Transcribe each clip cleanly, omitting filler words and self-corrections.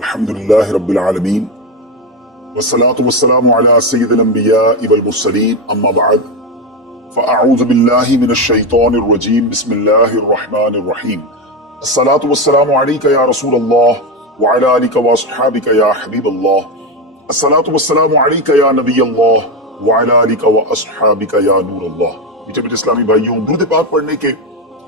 अल्हम्दुलिल्लाहि रब्बिल आलमीन वस्सलातु वस्सलामु अला सय्यिदिल अंबिया'i वल मुरसलीन अम्मा बअद फ़अऊज़ु बिल्लाहि मिनश शैतानिर रजीम बिस्मिल्लाहिर रहमानिर रहीम अस्सलातु वस्सलामु अलैका या रसूलल्लाह व अला आलिका व अस्हाबिका या हबीबल्लाह अस्सलातु वस्सलामु अलैका या नबियल्लाह व अला आलिका व अस्हाबिका या नूरल्लाह। मीठे मीठे इस्लामी भाइयों, दुरूद पाक पढ़ने के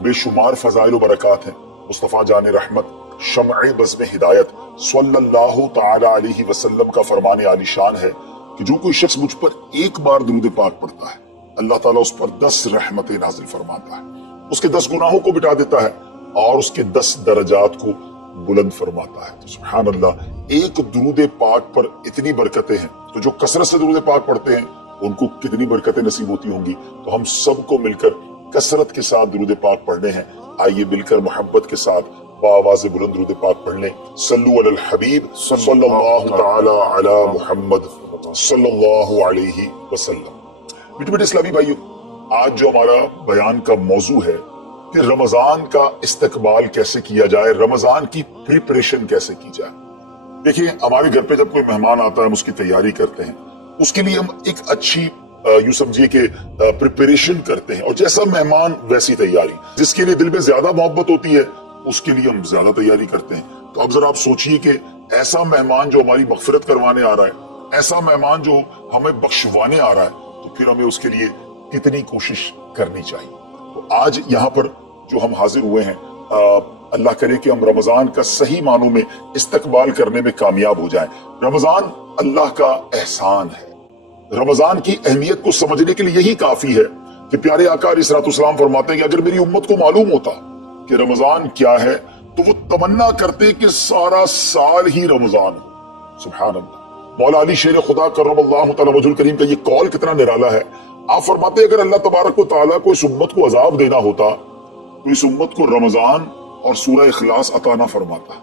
बेशुमार फज़ाइल व बरक़ात हैं। मुस्तफ़ा जान रहमत शम्अ बज़्म हिदायत सल्लल्लाहु तआला अलैहि वसल्लम का फरमाने आलिशान है कि जो कोई शख्स मुझ पर एक बार दुरूद पाक पढ़ता है, अल्लाह ताला उस पर 10 रहमतें नाजिल फरमाता है, उसके 10 गुनाहों को मिटा देता है और उसके 10 दर्जात को बुलंद फरमाता है। तो सुभान अल्लाह, एक दुरूद पाक पर इतनी बरकतें हैं, तो जो कसरत से दुरूद पाक पढ़ते हैं उनको कितनी बरकतें नसीब होती होंगी। तो हम सबको मिलकर कसरत के साथ दुरूद पाक पढ़ने हैं। आइए मिलकर मोहब्बत के साथ बावाज़ बुलंद दुरूद पाक पढ़ लें। सल्लु अलल हबीब सल्लल्लाहु तआला अला मुहम्मद सल्लल्लाहु अलैहि वसल्लम। मीठे मीठे इस्लामी भाइयों, आज जो हमारा बयान का मौजू है कि रमजान का इस्तकबाल कैसे किया जाए, रमजान की प्रिपरेशन कैसे की जाए। देखिए, हमारे घर पे जब कोई मेहमान आता है, हम उसकी तैयारी करते हैं, उसके लिए हम एक अच्छी यूं समझिए कि प्रिपरेशन करते हैं, और जैसा मेहमान वैसी तैयारी। जिसके लिए दिल में ज्यादा मोहब्बत होती है उसके लिए हम ज्यादा तैयारी करते हैं। तो अब जरा आप सोचिए कि ऐसा मेहमान जो हमारी मगफिरत करवाने आ रहा है, ऐसा मेहमान जो हमें बख्शवाने आ रहा है, तो फिर हमें उसके लिए कितनी कोशिश करनी चाहिए। तो आज यहाँ पर जो हम हाजिर हुए हैं, अल्लाह करे कि हम रमजान का सही मानों में इस्तकबाल करने में कामयाब हो जाएं। रमजान अल्लाह का एहसान है। रमजान की अहमियत को समझने के लिए यही काफी है कि प्यारे आका अलैहिस्सलाम फरमाते हैं कि अगर मेरी उम्मत को मालूम होता कि रमजान क्या है तो वो तमन्ना करते कि सारा साल ही रमजान हो। सुभान अल्लाह। मौला अली शेर खुदा करमल्लाहु तआला वजहुल करीम का ये कौल कितना निराला है। आप फरमाते अगर अल्लाह तबारक व तआला को इस उम्मत को अजाब देना होता तो इस उम्मत को रमजान और सूरह इखलास अता ना फरमाता।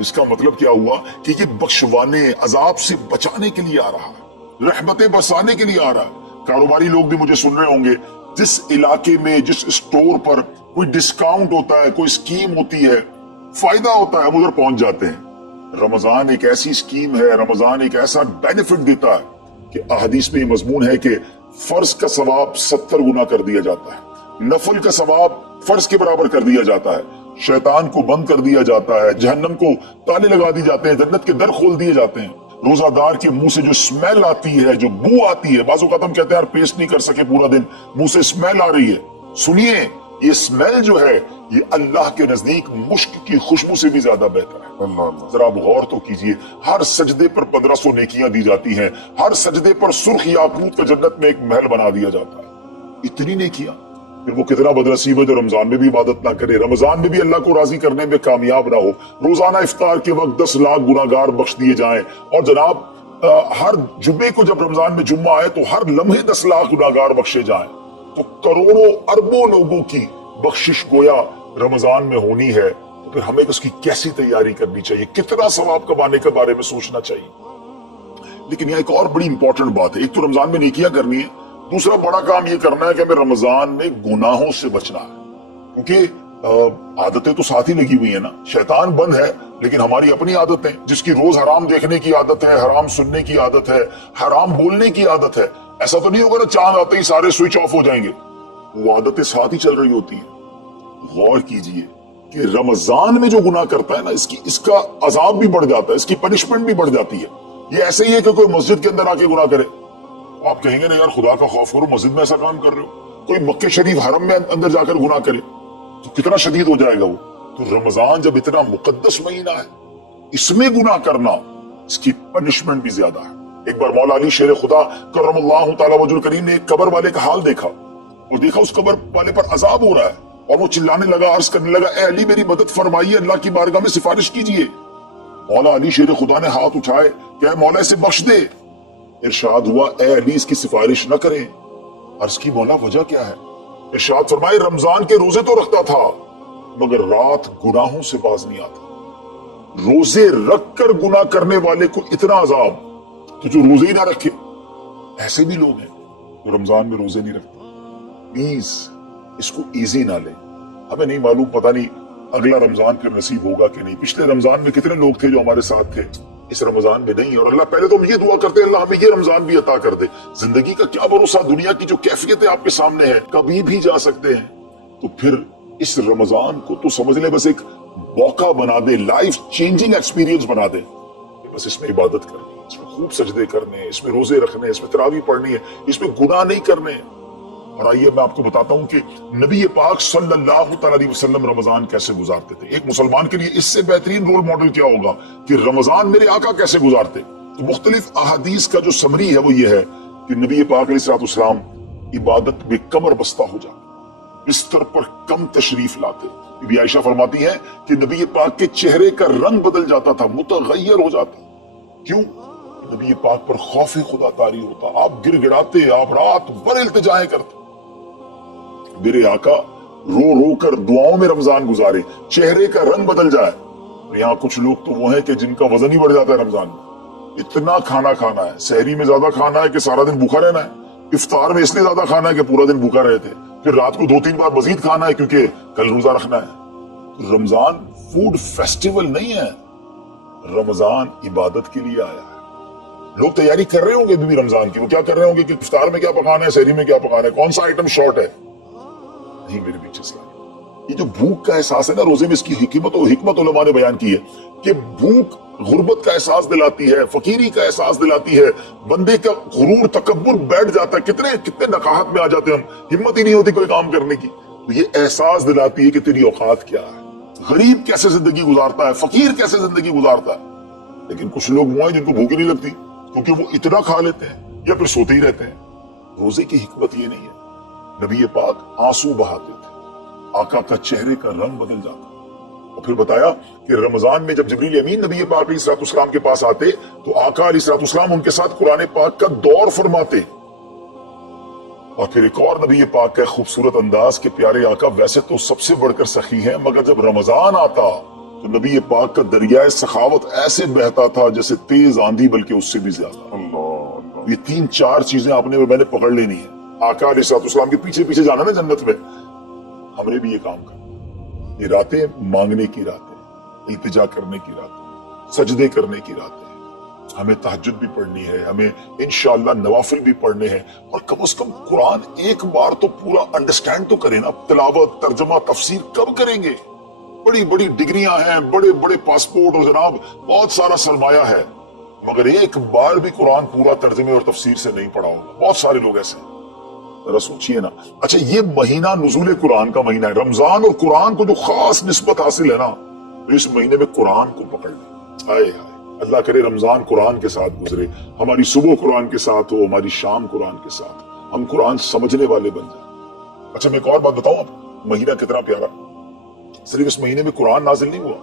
इसका मतलब क्या हुआ कि ये बख्शवाने, अजाब से बचाने के लिए आ रहा है, रहमतें बरसाने के लिए आ रहा है। कारोबारी लोग भी मुझे सुन रहे होंगे, जिस इलाके में, जिस स्टोर पर कोई डिस्काउंट होता है, कोई स्कीम होती है, फायदा होता है, हम उधर पहुंच जाते हैं। रमजान एक ऐसी स्कीम है, रमजान एक ऐसा बेनिफिट देता है कि अहदीस में ये मजमून है कि फर्ज का सवाब 70 गुना कर दिया जाता है, नफल का सवाब फर्ज के बराबर कर दिया जाता है, शैतान को बंद कर दिया जाता है, जहन्नम को ताले लगा दी जाते हैं, जन्नत के दर खोल दिए जाते हैं। रोजादार के मुंह से जो स्मेल आती है, जो बू आती है, बाज़ औक़ात हम कहते हैं यार पेस्ट नहीं कर सके पूरा दिन, मुंह से स्मेल आ रही है। सुनिए, ये स्मेल जो है ये अल्लाह के नजदीक मुश्क की खुशबू से भी ज्यादा बेहतर है। जरा आप गौर तो कीजिए, हर सजदे पर 1500 नेकियां दी जाती हैं, हर सजदे पर सुर्ख याकूत का जन्नत में एक महल बना दिया जाता है। इतनी नेकियां, फिर वो कितना बदनसीब है जो रमजान में भी इबादत ना करे, रमजान में भी अल्लाह को राजी करने में कामयाब ना हो। रोजाना इफ्तार के वक्त 10 लाख गुनाहगार बख्श दिए जाएं, और जनाब हर जुम्मे को जब रमजान में जुम्मा आए तो हर लम्हे 10 लाख गुनाहगार बख्शे जाएं, तो करोड़ों अरबों लोगों की बख्शिश गोया रमजान में होनी है। तो फिर हमें उसकी कैसी तैयारी करनी चाहिए, कितना सवाब कमाने के बारे में सोचना चाहिए। लेकिन यहाँ एक और बड़ी इंपॉर्टेंट बात है, एक तो रमजान में नेकियां करनी है, दूसरा बड़ा काम ये करना है कि हमें रमजान में गुनाहों से बचना है। क्योंकि आदतें तो साथ ही लगी हुई है ना, शैतान बंद है लेकिन हमारी अपनी आदतें, जिसकी रोज हराम देखने की आदत है, हराम सुनने की आदत है, हराम बोलने की आदत है। ऐसा तो नहीं होगा ना चांद आते ही सारे स्विच ऑफ हो जाएंगे, वो आदतें साथ ही चल रही होती हैं। गौर कीजिए कि रमजान में जो गुनाह करता है ना, इसका अजाब भी बढ़ जाता है, इसकी पनिशमेंट भी बढ़ जाती है। ये ऐसे ही है कि कोई मस्जिद के अंदर आके गुनाह करे, आप कहेंगे ना यार खुदा का खौफ करो, मस्जिद में ऐसा काम कर रहे हो। कोई मक्के शरीफ हरम में अंदर जाकर गुनाह करे तो कितना शदीद हो जाएगा वो। तो रमजान जब इतना मुकद्दस महीना है, इसमें गुनाह करना, इसकी पनिशमेंट भी ज्यादा है। एक बार मौला अली शेर खुदा करमल्लाहु तआला वजहुल करीम ने एक कब्र वाले का हाल देखा, और देखा उस कब्र वाले पर अजाब हो रहा है, और वो चिल्लाने लगा, अर्ज करने लगा, ए अली मेरी मदद फरमाइए, अल्लाह की बारगाह में सिफारिश कीजिए। मौला अली शेर खुदा ने हाथ उठाए, क्या मौला इसे बख्श दे। इरशाद हुआ, ए अली इसकी सिफारिश न करें। अर्ज की, मौला वजह क्या है। इरशाद फरमाए, रमजान के रोजे तो रखता था मगर रात गुनाहों से बाज नहीं आता। रोजे रख कर गुनाह करने वाले को इतना अजाब, तो जो रोजे ही ना रखे, ऐसे भी लोग हैं जो रमजान में रोजे नहीं रखते। प्लीज इसको इजी ना लें। हमें नहीं मालूम, पता नहीं اگلا رمضان پھر نصیب ہوگا کہ نہیں. پچھلے رمضان میں کتنے لوگ تھے جو ہمارے ساتھ تھے, اس رمضان میں نہیں. اور اللہ پہلے تو ہم یہ دعا کرتے ہیں اللہ ہمیں یہ رمضان بھی عطا کر دے. زندگی کا کیا بھروسہ, دنیا کی جو کیفیتیں آپ کے سامنے ہیں کبھی بھی جا سکتے ہیں. تو پھر اس رمضان کو تو سمجھ لیں بس ایک موقع بنا دے, لائف چینجنگ ایکسپیرینس بنا دے. بس اس میں عبادت کرنی ہے, اس میں خوب سجدے کرنے, اس میں روزے رکھنے, اس میں تراویح پڑھنی ہے, اس میں گناہ نہیں کرنے. اور آئیے میں آپ کو بتاتا ہوں کہ نبی پاک صلی اللہ تعالی علیہ وسلم رمضان کیسے گزارتے تھے. ایک مسلمان کے لیے اس سے بہترین رول ماڈل کیا ہوگا کہ رمضان میرے آقا کیسے گزارتے. تو مختلف احادیث کا جو سمری ہے وہ یہ ہے کہ نبی پاک علیہ السلام عبادت میں کمر بستہ ہو جاتے, بستر پر کم تشریف لاتے. بی عائشہ فرماتی ہے کہ نبی پاک کے چہرے کا رنگ بدل جاتا تھا, متغیر ہو جاتا. کیوں؟ نبی پاک پر خوف خدا طاری ہوتا. آپ گر گڑاتے, آپ رات بھر التجائیں کرتے. میرے آقا رو رو کر دعاؤں میں رمضان گزارے, چہرے کا رنگ بدل جائے. یہاں کچھ لوگ تو وہ ہیں کہ جن کا وزن ہی بڑھ جاتا ہے رمضان میں. اتنا کھانا کھانا ہے, سحری میں زیادہ کھانا ہے کہ سارا دن بھوکا رہنا ہے, افطار میں اس لیے زیادہ کھانا ہے کہ پورا دن بھوکا رہے تھے, پھر رات کو 2-3 بار مزید کھانا ہے کیونکہ کل روزہ رکھنا ہے. رمضان فوڈ فیسٹیول نہیں ہے, رمضان عبادت کے لیے آیا ہے. لوگ تیاری کر رہے ہوں گے بھی رمضان کی, وہ کیا کر رہے ہوں گے کہ افطار میں کیا پکانا ہے, سحری میں کیا پکانا ہے, کون سا آئٹم شارٹ ہے. نہیں میرے پیچھے سے یہ جو بھوک کا احساس ہے نا روزے میں, اس کی حکمت علماء نے بیان کی ہے کہ بھوک غربت کا احساس دلاتی ہے, فقیری کا احساس دلاتی ہے, بندے کا غرور تکبر بیٹھ جاتا ہے. کتنے نقاہت میں آ جاتے ہیں ہم, ہمت ہی نہیں ہوتی کوئی کام کرنے کی. تو یہ احساس دلاتی ہے کہ تیری اوقات کیا ہے, غریب کیسے زندگی گزارتا ہے, فقیر کیسے زندگی گزارتا ہے. لیکن کچھ لوگ وہ ہیں جن کو بھوک نہیں لگتی کیونکہ وہ اتنا کھا لیتے ہیں یا پھر سوتے ہی رہتے ہیں. روزے کی حکمت یہ نہیں ہے. نبی پاک آنسو بہاتے تھے, آقا کا چہرے کا رنگ بدل جاتا. اور پھر بتایا کہ رمضان میں جب جبریل امین نبی پاک علیہ السلام کے پاس آتے تو آقا علیہ السلام ان کے ساتھ قرآن پاک کا دور فرماتے. اور پھر ایک اور نبی پاک کا خوبصورت انداز کہ پیارے آقا ویسے تو سب سے بڑھ کر سخی ہیں, مگر جب رمضان آتا تو نبی پاک کا دریائے سخاوت ایسے بہتا تھا جیسے تیز آندھی, بلکہ اس سے بھی زیادہ. یہ 3-4 چیزیں آپ نے میں نے پکڑ لینی ہے. آقا علیہ السلام کے پیچھے پیچھے جانا نا جنت میں. ہم نے بھی یہ کام کرنا. یہ راتیں مانگنے کی راتیں, التجا کرنے کی راتیں, سجدے کرنے کی راتیں. ہمیں تہجد بھی پڑھنی ہے, ہمیں انشاءاللہ نوافل بھی پڑھنے ہیں, اور کم از کم قرآن ایک بار تو پورا انڈرسٹینڈ تو کریں نا. تلاوت, ترجمہ, تفسیر کب کریں گے؟ بڑی بڑی ڈگریاں ہیں, بڑے بڑے پاسپورٹ اور جناب بہت سارا سرمایہ ہے, مگر ایک بار بھی قرآن پورا ترجمے اور تفسیر سے نہیں پڑھا ہوگا. بہت سارے لوگ ایسے ہیں. ذرا سوچئے نا. اچھا یہ مہینہ نزول قرآن کا مہینہ ہے. رمضان اور قرآن کو جو خاص نسبت حاصل ہے نا, تو اس مہینے میں قرآن کو پکڑ لیں. ہائے ہائے, اللہ کرے رمضان قرآن کے ساتھ گزرے, ہماری صبح قرآن کے ساتھ ہو, ہماری شام قرآن کے ساتھ, ہم قرآن سمجھنے والے بن جائیں. اچھا میں ایک اور بات بتاؤں آپ, مہینہ کتنا پیارا. صرف اس مہینے میں قرآن نازل نہیں ہوا,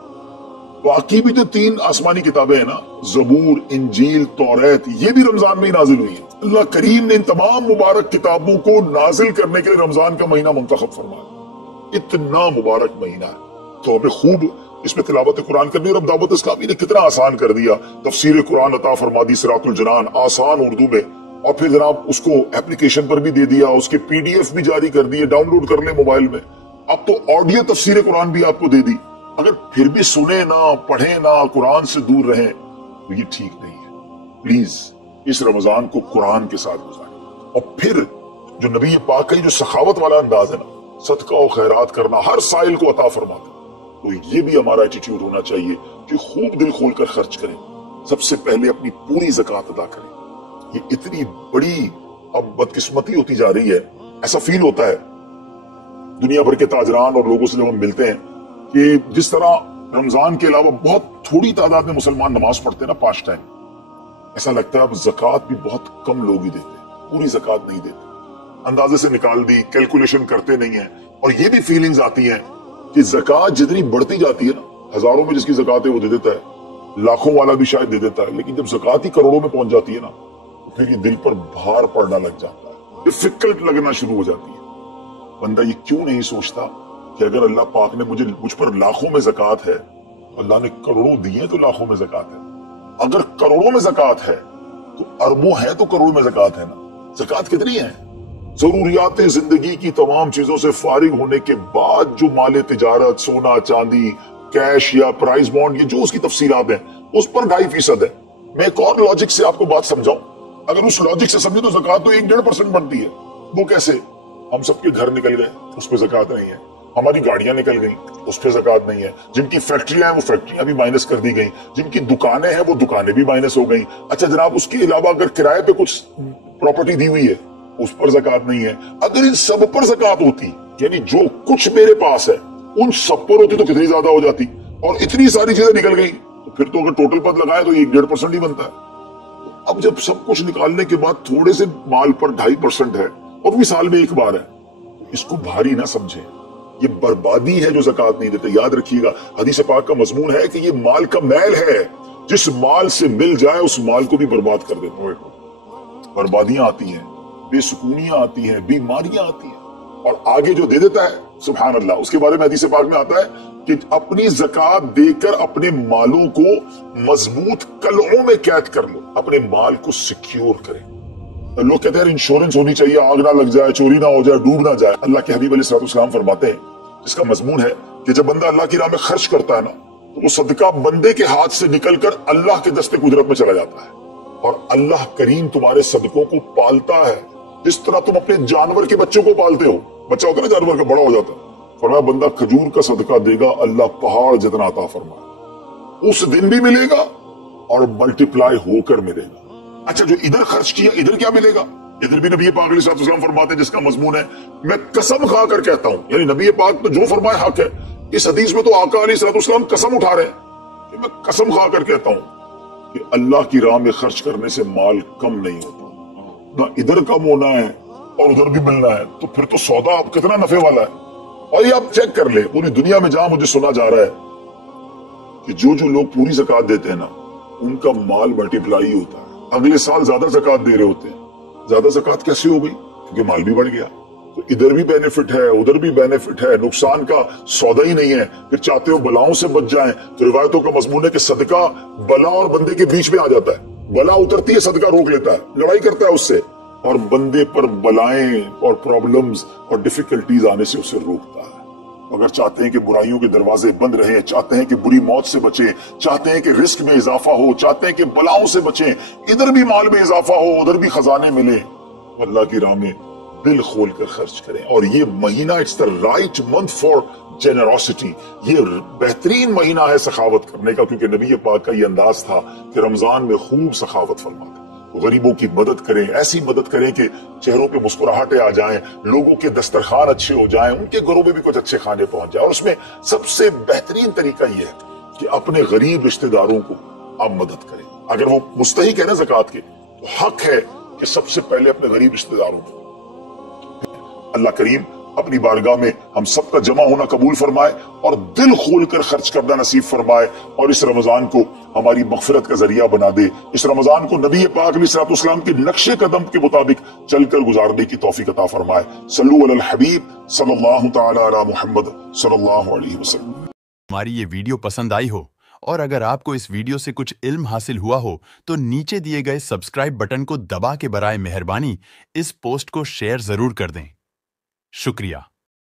باقی بھی جو 3 آسمانی کتابیں ہیں نا, زبور, انجیل, توریت, یہ بھی رمضان میں ہی نازل ہوئی ہیں. اللہ کریم نے ان تمام مبارک کتابوں کو نازل کرنے کے لیے رمضان کا مہینہ منتخب فرمایا. اتنا مبارک مہینہ ہے, تو ہمیں خوب اس میں تلاوت قرآن کرنی. اور اب دعوت اسلامی نے کتنا آسان کر دیا, تفسیر قرآن عطا فرما دی, صراط الجنان آسان اردو میں, اور پھر جناب اس کو اپلیکیشن پر بھی دے دیا, اس کے PDF بھی جاری کر دیے, ڈاؤن لوڈ کر لیں موبائل میں. اب تو آڈیو تفسیر قرآن بھی آپ کو دے دی. اگر پھر بھی سنیں نہ, پڑھیں نہ, قرآن سے دور رہیں تو یہ ٹھیک نہیں ہے. پلیز اس رمضان کو قرآن کے ساتھ گزاریں. اور پھر جو نبی پاک کا جو سخاوت والا انداز ہے نا, صدقہ و خیرات کرنا, ہر سائل کو عطا فرماتا, تو یہ بھی ہمارا ایٹیٹیوڈ ہونا چاہیے کہ خوب دل کھول کر خرچ کریں. سب سے پہلے اپنی پوری زکوٰۃ ادا کریں. یہ اتنی بڑی اب بدقسمتی ہوتی جا رہی ہے, ایسا فیل ہوتا ہے دنیا بھر کے تاجران اور لوگوں سے جب ہم ملتے ہیں کہ جس طرح رمضان کے علاوہ بہت تھوڑی تعداد میں مسلمان نماز پڑھتے ہیں نا 5 ٹائم, ایسا لگتا ہے اب زکوٰۃ بھی بہت کم لوگ ہی دیتے ہیں, پوری زکوٰۃ نہیں دیتے, اندازے سے نکال دی, کیلکولیشن کرتے نہیں ہیں. اور یہ بھی فیلنگز آتی ہیں کہ زکوٰۃ جتنی بڑھتی جاتی ہے نا, ہزاروں میں جس کی زکوٰۃ ہے وہ دے دیتا ہے, لاکھوں والا بھی شاید دے دیتا ہے, لیکن جب زکوٰۃ ہی کروڑوں میں پہنچ جاتی ہے نا, تو پھر یہ دل پر بھار پڑنا لگ جاتا ہے, ڈفیکلٹ لگنا شروع ہو جاتی ہے. بندہ یہ کیوں نہیں سوچتا کہ اگر اللہ پاک نے مجھ پر لاکھوں میں زکوٰۃ ہے, اللہ نے کروڑوں دیے تو لاکھوں میں زکوٰۃ ہے. اگر کروڑوں میں زکوٰۃ ہے تو اربوں ہے تو کروڑوں میں زکوٰۃ ہے نا. زکوٰۃ کتنی ہے؟ जरूरियात जिंदगी की तमाम चीजों से फारिग होने के बाद जो माल तिजारत, सोना चांदी, कैश या प्राइस बॉन्ड, ये जो उसकी तफसीलात हैं, उस पर 2.5% है। मैं एक और लॉजिक से आपको बात समझाऊं, अगर उस लॉजिक से समझे तो ज़कात तो 1-1.5% बनती है। वो कैसे? हम सबके घर निकल गए, उस पर ज़कात नहीं है। हमारी गाड़ियां निकल गई, उस पर ज़कात नहीं है। जिनकी फैक्ट्रियां हैं वो फैक्ट्रियां भी माइनस कर दी गई, जिनकी दुकानें हैं वो दुकानें भी माइनस हो गई। अच्छा जनाब, उसके अलावा अगर किराए पे कुछ प्रॉपर्टी दी हुई है, उस पर ज़कात नहीं है। अगर इन सब पर ज़कात होती, यानी जो कुछ मेरे पास है उन सब पर होती, तो कितनी ज्यादा हो जाती। और इतनी सारी चीजें निकल गई, तो फिर तो अगर टोटल पद लगाए तो 1-1.5% ही बनता है। अब जब सब कुछ निकालने के बाद थोड़े से माल पर 2.5% है, और भी साल में एक बार है, इसको भारी ना समझे। ये बर्बादी है जो ज़कात नहीं देते। याद रखिएगा, हदीस पाक का मजमून है कि ये माल का मैल है, जिस माल से मिल जाए उस माल को भी बर्बाद कर देते हैं। बर्बादियां आती हैं, बेसुकूनियां आती हैं, बीमारियां आती हैं, और आगे जो दे देता है सुभान अल्लाह, उसके बारे में हदीस पाक में आता है कि अपनी ज़कात देकर अपने मालों को मजबूत कलओं में कैद कर लो, अपने माल को सिक्योर करें। तो लोग कहते हैं इंश्योरेंस होनी चाहिए, आग ना लग जाए, चोरी ना हो जाए, डूब ना जाए। अल्लाह के हबीब अलैहिस्सलाम फरमाते हैं, जिसका मजमून है कि जब बंदा अल्लाह की राह में खर्च करता है ना, तो वो सदका बंदे के हाथ से निकलकर अल्लाह के दस्ते कुदरत में चला जाता है, और अल्लाह करीम तुम्हारे सदकों को पालता है जिस तरह तुम अपने जानवर के बच्चों को पालते हो। बच्चा होता है ना जानवर का, बड़ा हो जाता है। फरमाया बंदा खजूर का सदका देगा, अल्लाह पहाड़ जितना अता फरमाए, उस दिन भी मिलेगा और मल्टीप्लाई होकर मिलेगा। अच्छा, जो इधर खर्च किया, इधर क्या मिलेगा? इधर भी नबी पाक अलैहिस्सलाम फरमाते हैं, जिसका मजमून है, मैं कसम खाकर कहता हूं, यानी नबी पाक तो जो फरमाए हक है। इस हदीस में तो आका अलैहिस्सलाम कसम उठा रहे हैं कि मैं कसम खाकर कहता हूं कि अल्लाह की राह में खर्च करने से माल कम नहीं होता, ना इधर कम होना है और उधर भी मिलना है। तो फिर तो सौदा आप कितना नफे वाला है। और ये आप चेक कर ले, पूरी दुनिया में जहां मुझे सुना जा रहा है कि जो लोग पूरी ज़कात देते हैं ना, उनका माल मल्टीप्लाई होता है, अगले साल ज्यादा ज़कात दे रहे होते हैं। ज्यादा ज़कात कैसे हो गई? क्योंकि माल भी बढ़ गया। तो इधर भी बेनिफिट है, उधर भी बेनिफिट है, नुकसान का सौदा ही नहीं है। फिर चाहते हो बलाओं से बच जाएं, तो रिवायतों का मजमून है कि सदका बला और बंदे के बीच में आ जाता है। बला उतरती है, सदका रोक लेता है, लड़ाई करता है उससे, और बंदे पर बलाएं और प्रॉब्लम्स और डिफिकल्टीज आने से उसे रोकता है। अगर चाहते हैं कि बुराइयों के दरवाजे बंद रहें, चाहते हैं कि बुरी मौत से बचें, चाहते हैं कि रिस्क में इजाफा हो, चाहते हैं कि बलाओं से बचें, इधर भी माल में इजाफा हो, उधर भी खजाने मिले, अल्लाह की राह में दिल खोल कर खर्च करें। और ये महीना, it's the right month for generosity. ये बेहतरीन महीना है सखावत करने का, क्योंकि नबी पाक का ये अंदाज था कि रमजान में खूब सखावत फरमाते, गरीबों की मदद करें, ऐसी मदद करें कि चेहरों पे मुस्कुराहटें आ जाएं, लोगों के दस्तरखान अच्छे हो जाएं, उनके घरों में भी कुछ अच्छे खाने पहुंच जाए। और उसमें सबसे बेहतरीन तरीका यह है कि अपने गरीब रिश्तेदारों को आप मदद करें। अगर वो मुस्तहिक है ना ज़कात के, तो हक है कि सबसे पहले अपने गरीब रिश्तेदारों को। अल्लाह करीम अपनी बारगाह में हम सबका जमा होना कबूल फरमाए और दिल खोल कर खर्च करना नसीब फरमाए, और इस रमजान को हमारी मगफिरत का जरिया बना दे। इस रमजान को नबी पाक अलैहिस्सलाम के नक्शे कदम के मुताबिक चलकर गुजारने की तौफीक अता फरमाए। सल्लु अलल हबीब सल्लल्लाहु तआला अला मुहम्मद सल्लल्लाहु अलैहि वसल्लम। हमारी ये वीडियो पसंद आई हो और अगर आपको इस वीडियो से कुछ इल्म हासिल हुआ हो, तो नीचे दिए गए सब्सक्राइब बटन को दबा के बराए मेहरबानी इस पोस्ट को शेयर जरूर कर दें। शुक्रिया।